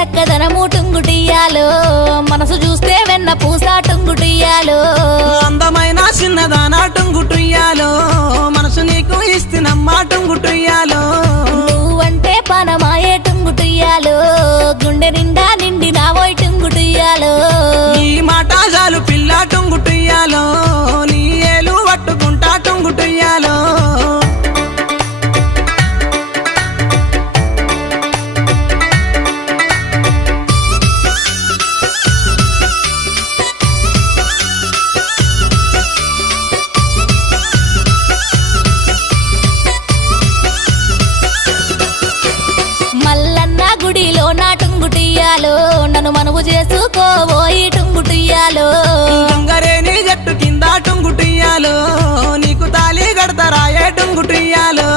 సక్కదనము టుంగుటియ్యాలో మనసు చూస్తే వెన్న పూస టుంగుటియ్యాలో అందమైన చిన్నదానా టుంగుటుయ్యాలో మనసు నీకు ఇస్తున్నమ్మా టుంగుటుయ్యాలో నువ్వంటే పనమాయే టుంగుటియ్యాలో గుండె నిండా నిండి నావోయ్ టుంగుటియ్యాలో ఈ మాట చాలు పిల్ల టుంగుటుయ్యాలో నీ ఏలు పట్టుకుంటా టుంగుటుయ్యాలో మల్లన్న గుడిలో నా టుంగుటియ్యాలో నన్ను మనవు చేసుకోబోయి టుంగుటియ్యాలో గంగరేని జట్టు కింద టుంగుటుయ్యాలో నీకు తాళి కడతారాయే టుంగుటుయ్యాలో